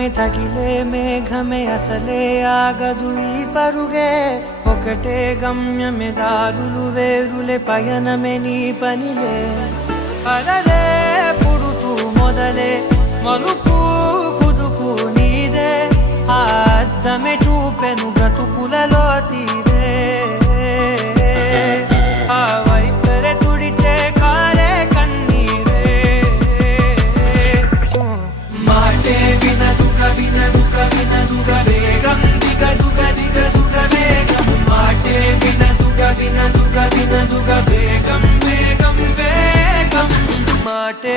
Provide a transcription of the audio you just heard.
ప్రేమే తగిలే మేఘమే అసలే ఆగదు ఈ పరుగే ఒకటే గమ్యమే దారులు వేరులే పయనమే నీ పనిలే అలలే పుడుతూ మొదలే మలుపు కుదుపు నీదే ఆ అద్దమే చూపెను బ్రతుకులలో తీరే ఆ వైపరే తుడిచే కారే కన్నీరే మాటే వినదుగ వినదుగ వినదుగ వేగం దిగ దుగ దిగ దుగ వేగం మాటే వినదుగ వినదుగ వినదుగ వేగం వేగం వేగం మాటే